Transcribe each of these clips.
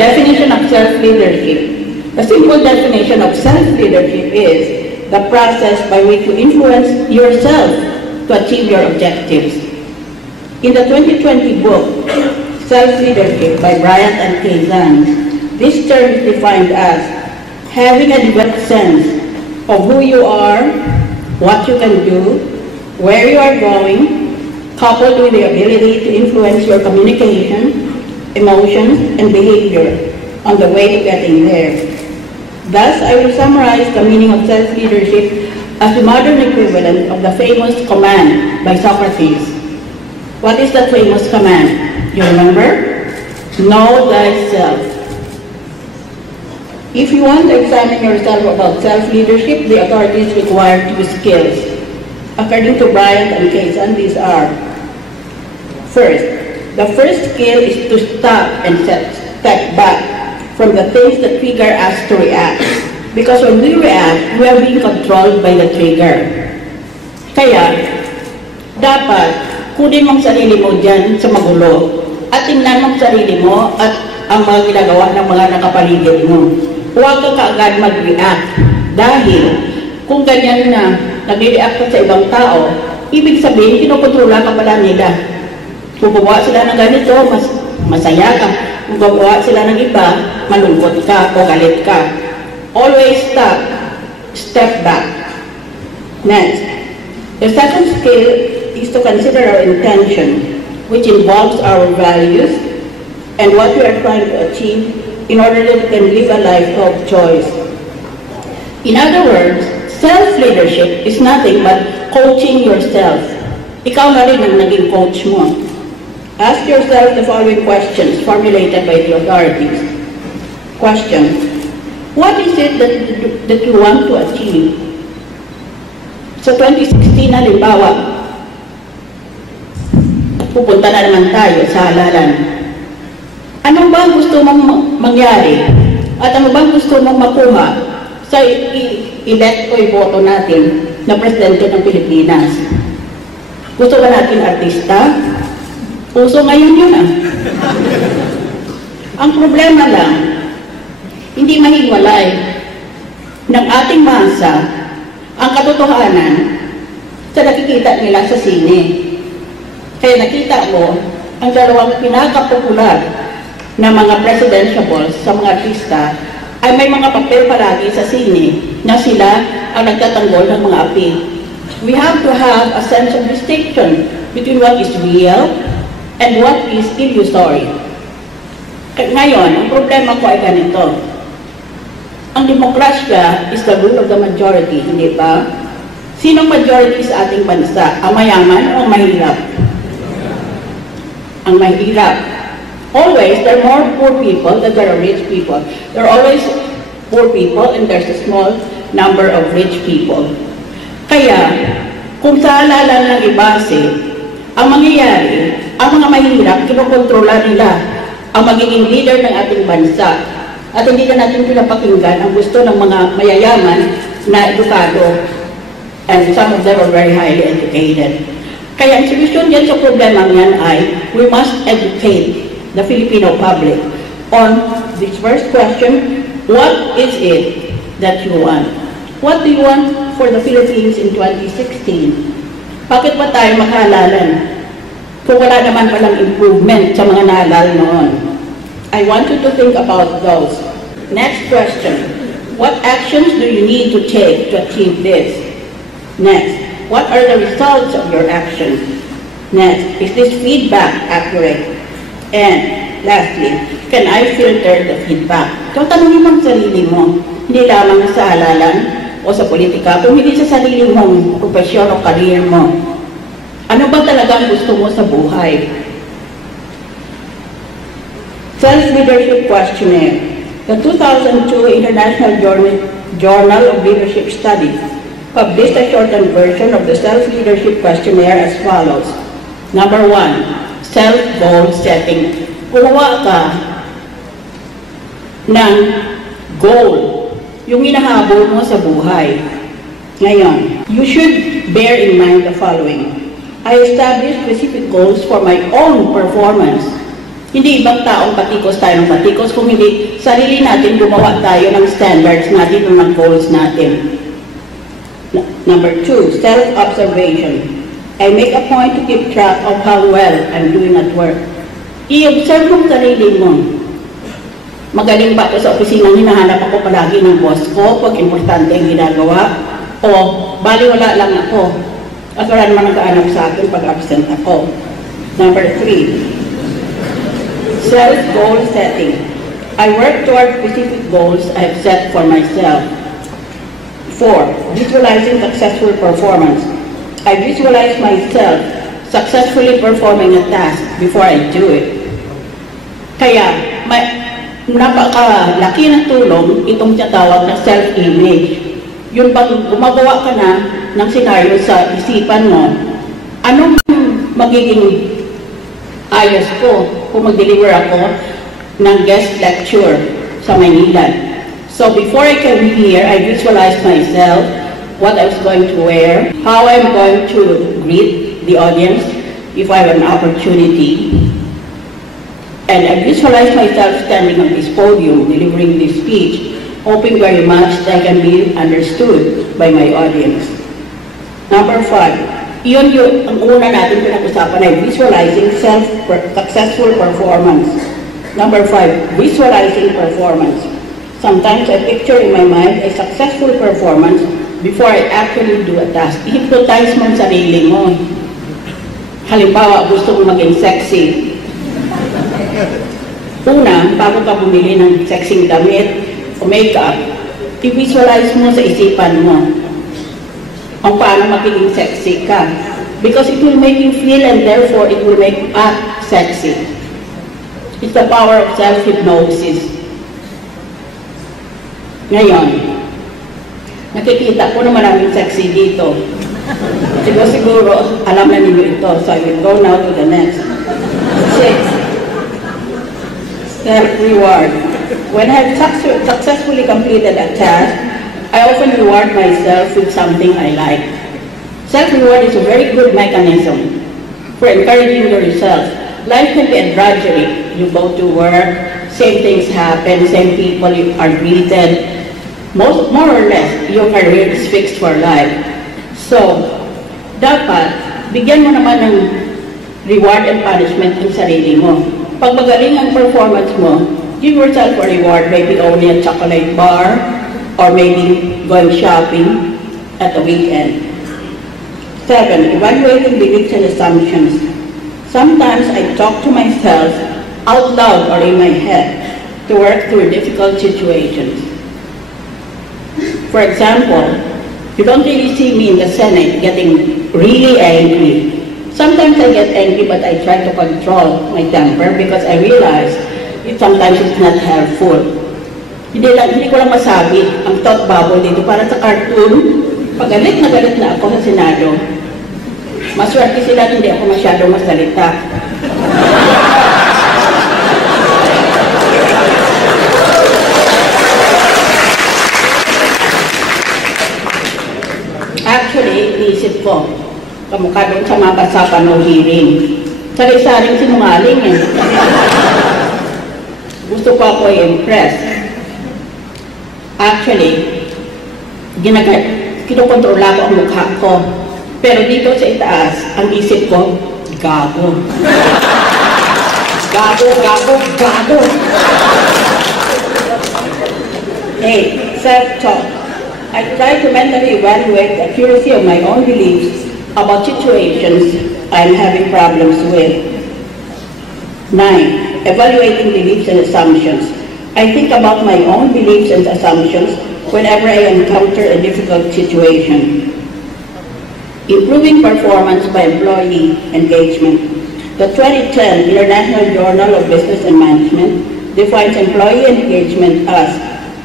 Definition of self-leadership. The simple definition of self-leadership is the process by which you influence yourself to achieve your objectives. In the 2020 book, Self-Leadership by Bryant and Kazan, this term is defined as having a developed sense of who you are, what you can do, where you are going, coupled with the ability to influence your communication, emotions, and behavior on the way to getting there. Thus, I will summarize the meaning of self-leadership as the modern equivalent of the famous command by Socrates. What is that famous command? You remember? Know thyself. If you want to examine yourself about self-leadership, the authorities require 2 skills. According to Bryant and Kazan, these are: first, the first skill is to stop and step back from the things that trigger us to react. Because when we react, we are being controlled by the trigger. Kaya, dapat kunin mong sarili mo dyan sa magulo at tingnan mong sarili mo at ang mga ginagawa ng mga nakapaligid mo. Huwag ka kaagad mag-react dahil kung ganyan na nag-react ka sa ibang tao, ibig sabihin, kinokontrola ka pala nila. Kung gumawa sila ng ganito, masaya ka. Kung gumawa sila ng iba, malungkot ka o galit ka. Always stop, step back. Next, the second skill is to consider our intention, which involves our values and what we are trying to achieve in order that we can live a life of choice. In other words, self-leadership is nothing but coaching yourself. Ikaw na rin ang naging coach mo. Ask yourself the following questions formulated by the authorities. Question: what is it that you want to achieve? Sa 2016, halimbawa, pupunta na naman tayo sa halalan. Ano ba gusto mong mangyari? At ano ba gusto mong makuha sa elect o iboto natin na presidente ng Pilipinas? Gusto ba natin artista? Puso ngayon yun ah. Ang problema lang, hindi mahiwalay ng ating masa ang katotohanan sa nakikita nila sa sine. Kaya nakita mo, ang dalawang pinakapopular na mga presidentiables sa mga artista ay may mga papel palagi sa sine na sila ang nagtatanggol ng mga api. We have to have a sense of distinction between what is real and what is illusory. Ngayon, ang problema ko ay ganito. Ang demokrasya is the rule of the majority, hindi ba? Sinong majority sa ating bansa? Ang mayaman o ang mahirap? Ang mahirap. Always, there are more poor people than there are rich people. There are always poor people and there's a small number of rich people. Kaya, kung sa halalan ng ibase, ang mangyayari, ang mga mahirap, kinokontrola nila ang magiging leader ng ating bansa. At hindi na natin pinapakinggan ang gusto ng mga mayayaman na edukado. And some of them are very highly educated. Kaya ang solusyon yan sa problema yan ay we must educate the Filipino public on this first question: what is it that you want? What do you want for the Philippines in 2016? Bakit ba tayo maghalalan kung wala naman palang improvement sa mga nahalal noon? I want you to think about those. Next question: what actions do you need to take to achieve this? Next, what are the results of your actions? Next, is this feedback accurate? And lastly, can I filter the feedback? Kung tanongin mo ang sarili mo, hindi lamang sa halalan o sa politika, kung hindi sa sarili mong profesyon o career mo, ano ba talagang gusto mo sa buhay? Self-Leadership Questionnaire. The 2002 International Journal of Leadership Studies published a shortened version of the Self-Leadership Questionnaire as follows. Number 1, self-goal setting. Gumawa ka ng goal, yung hinahabol mo sa buhay. Ngayon, you should bear in mind the following. I established specific goals for my own performance. Hindi ibang taong patikos tayo ng patikos, kung hindi sarili natin gumawa tayo ng standards natin o ng goals natin. Number 2, self-observation. I make a point to keep track of how well I'm doing at work. I-observe mo sarili mo. Magaling ba ako sa opisina, hinahanap ako palagi ng boss ko pag importante ang ginagawa? O baliwala lang ako? At wala naman nag-aanap sa akin pag absent ako. Number 3, self-goal setting. I work toward specific goals I have set for myself. 4, visualizing successful performance. I visualize myself successfully performing a task before I do it. Kaya, napakalaki ng tulong itong tinatawag na self-image. Yung pag gumagawa ka na ng senaryo sa isipan mo, anong magiging ayos ko kung mag-deliver ako ng guest lecture sa Maynila. So before I came here, I visualized myself, what I was going to wear, how I'm going to greet the audience if I have an opportunity. And I visualized myself standing on this podium, delivering this speech, hoping very much that I can be understood by my audience. Number 5, yun yung ang una natin pinag-usapan ay visualizing successful performance. Number 5, visualizing performance. Sometimes I picture in my mind a successful performance before I actually do a task. I-hypnotize mo ang sarili mo. Halimbawa, gusto mo maging sexy. Una, bago ka bumili ng sexy damit o makeup, i-visualize mo sa isipan mo ang paano magiging sexy ka. Because it will make you feel and therefore it will make you act sexy. It's the power of self-hypnosis. Ngayon, nakikita ko na maraming sexy dito. Siguro, alam na ninyo ito. So I will go now to the next. 6, self-reward. When I have successfully completed a task, I often reward myself with something I like. Self-reward is a very good mechanism for encouraging yourself. Life can be a drudgery. You go to work, same things happen, same people are greeted. More or less, your career is fixed for life. So, dapat, bigyan mo naman ng reward and punishment ang sarili mo. Pag magaling ang performance mo, give yourself a reward, maybe only a chocolate bar, or maybe going shopping at the weekend. 7, evaluating beliefs and assumptions. Sometimes I talk to myself out loud or in my head to work through difficult situations. For example, you don't really see me in the Senate getting really angry. Sometimes I get angry, but I try to control my temper because I realize sometimes it's not helpful. Hindi ko lang masabi, ang thought bubble dito, para sa cartoon, pag galit na ako sa Senado, maswerte sila, hindi ako masyadong masalita. Actually, iniisip ko, kamukha doon sa mga kasapan ng hearing. Sari-saring sinungaling eh. Gusto ko ako i-impress. Actually, kinokontrola ko ang mukha ko. Pero dito sa itaas, ang isip ko, gago. Gago. 8, self-talk. I try to mentally evaluate the accuracy of my own beliefs about situations I'm having problems with. 9, evaluating beliefs and assumptions. I think about my own beliefs and assumptions whenever I encounter a difficult situation. Improving performance by employee engagement. The 2010 International Journal of Business and Management defines employee engagement as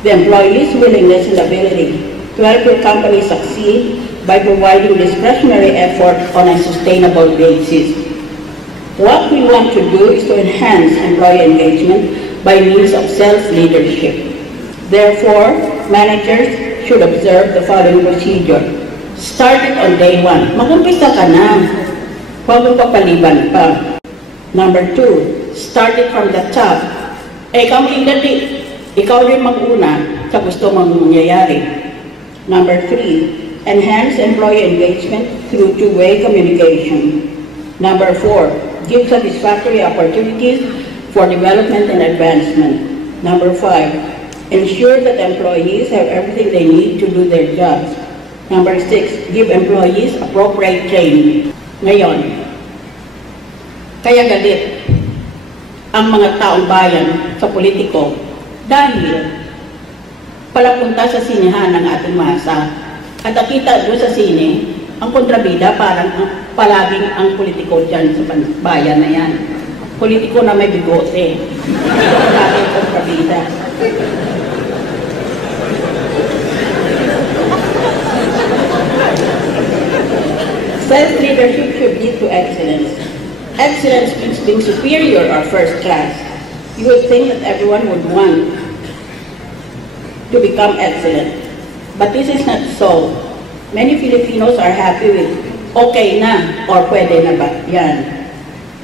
the employee's willingness and ability to help your company succeed by providing discretionary effort on a sustainable basis. What we want to do is to enhance employee engagement by means of self-leadership. Therefore, managers should observe the following procedure. Start it on day 1. Mag-umpisa ka na. Huwag mo papaliban pa. Number 2, start it from the top. Ikaw ikaw rin mag-una sa gusto mong mangyayari. Number 3, enhance employee engagement through two-way communication. Number 4, give satisfactory opportunities for development and advancement. Number 5, ensure that employees have everything they need to do their jobs. Number 6, give employees appropriate training. Ngayon, kaya galit ang mga taong bayan sa politiko dahil palapunta sa sinehan ng ating masa at nakita doon sa sine ang kontrabida parang palaging ang politiko dyan sa bayan na yan. Politiko na may bigote. Palaging kontrabida. Self-leadership should lead to excellence. Excellence means being superior or first class. You would think that everyone would want to become excellent. But this is not so. Many Filipinos are happy with okay na or pwede na ba yan.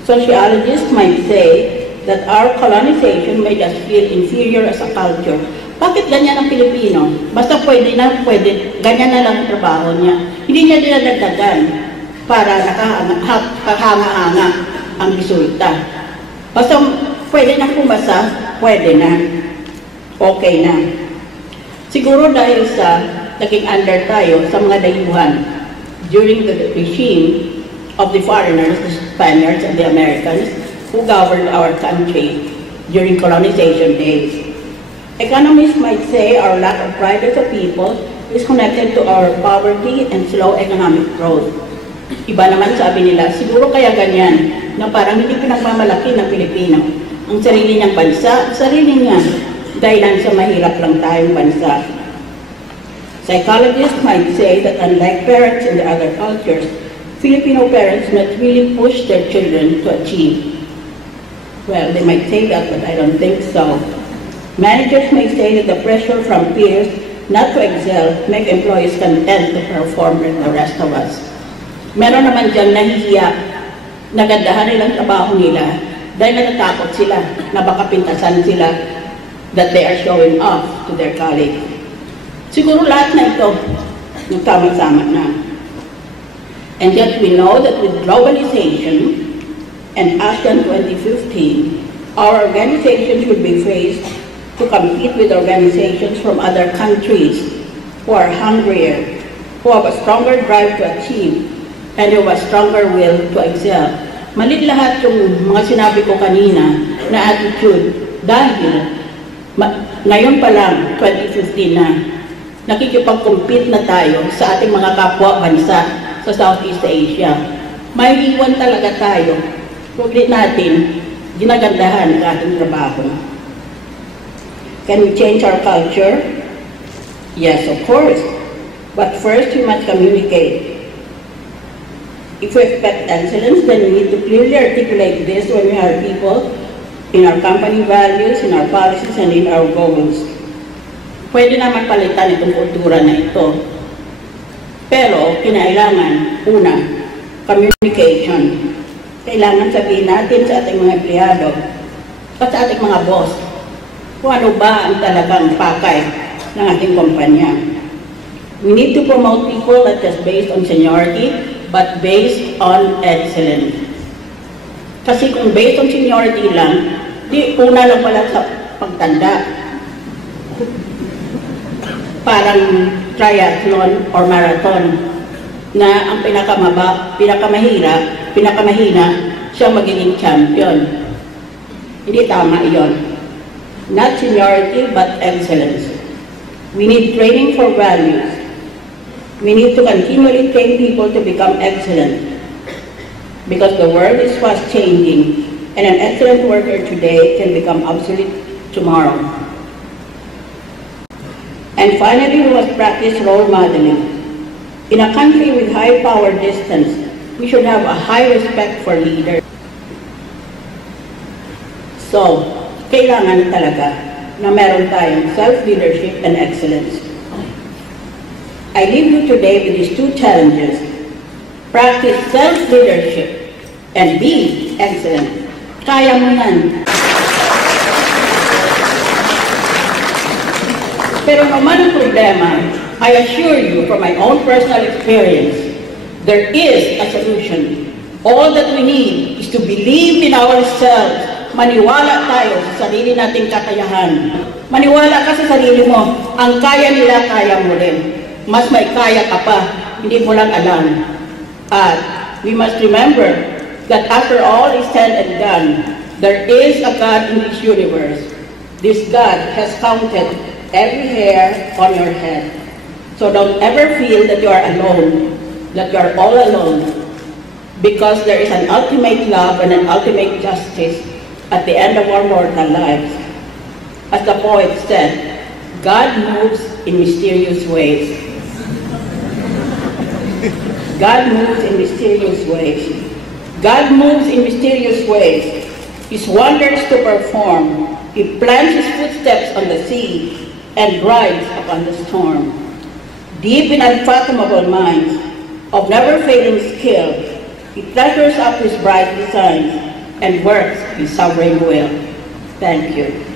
Sociologists might say that our colonization made us feel inferior as a culture. Bakit ganyan ang Pilipino? Basta pwede na, ganyan na lang ang trabaho niya. Hindi niya dinadagdagan para nakahanga-hanga ang resulta. Basta pwede na pumasa, pwede na. Okay na. Siguro dahil sa naging under tayo sa mga dayuhan during the regime of the foreigners, the Spaniards and the Americans who governed our country during colonization days. Economists might say our lack of pride as a people is connected to our poverty and slow economic growth. Iba naman sabi nila, siguro kaya ganyan, na parang hindi pinagmamalaki ng Pilipino ang sarili niyang bansa, sarili niya, dahil sa mahirap lang tayong bansa. Psychologists might say that unlike parents in the other cultures, Filipino parents not really push their children to achieve. Well, they might say that, but I don't think so. Managers may say that the pressure from peers not to excel make employees content to perform with the rest of us. Meron naman dyan nahihiya, nagandahan nilang trabaho nila dahil natatakot sila na baka pintasan sila that they are showing off to their colleagues. Siguro lahat na ito nagkama-sama na. And yet we know that with globalization and ASEAN 2015, our organization should be faced to compete with organizations from other countries who are hungrier, who have a stronger drive to achieve, and who have a stronger will to excel. Malit lahat yung mga sinabi ko kanina na attitude dahil ngayon pa lang, 2015 na, nakikipag-compete na tayo sa ating mga kapwa bansa sa Southeast Asia. May iwan talaga tayo kung natin ginagandahan ang ating trabaho. Can we change our culture? Yes, of course. But first, we must communicate. If we expect excellence, then we need to clearly articulate this when we hire people in our company values, in our policies, and in our goals. Pwede naman palitan itong kultura na ito. Pero, kinailangan, una, communication. Kailangan sabihin natin sa ating mga empleyado at sa ating mga boss kung ano ba ang talagang pakay ng ating kumpanya. We need to promote people not just based on seniority, but based on excellence. Kasi kung based on seniority lang, di una lang pala sa pagtanda. Parang triathlon or marathon na ang pinakamahina siya magiging champion. Hindi tama iyon. Not seniority, but excellence. We need training for values. We need to continually train people to become excellent. Because the world is fast changing, and an excellent worker today can become obsolete tomorrow. And finally, we must practice role modeling. In a country with high power distance, we should have a high respect for leaders. So, kailangan talaga na meron tayong self-leadership and excellence. I leave you today with these two challenges. Practice self-leadership and be excellent. Kaya mo yan. Pero no man ang problema, I assure you from my own personal experience, there is a solution. All that we need is to believe in ourselves. Maniwala tayo sa sarili nating kakayahan. Maniwala ka sa sarili mo. Ang kaya nila, kaya mo rin. Mas may kaya ka pa. Hindi mo lang alam. At we must remember that after all is said and done, there is a God in this universe. This God has counted every hair on your head. So don't ever feel that you are alone, that you are all alone, because there is an ultimate love and an ultimate justice at the end of our mortal lives. As the poet said, God moves in mysterious ways. God moves in mysterious ways. God moves in mysterious ways. His wonders to perform. He plants his footsteps on the sea and rides upon the storm. Deep in unfathomable minds of never-failing skill, he pleasures up his bright designs and works his sovereign will. Thank you.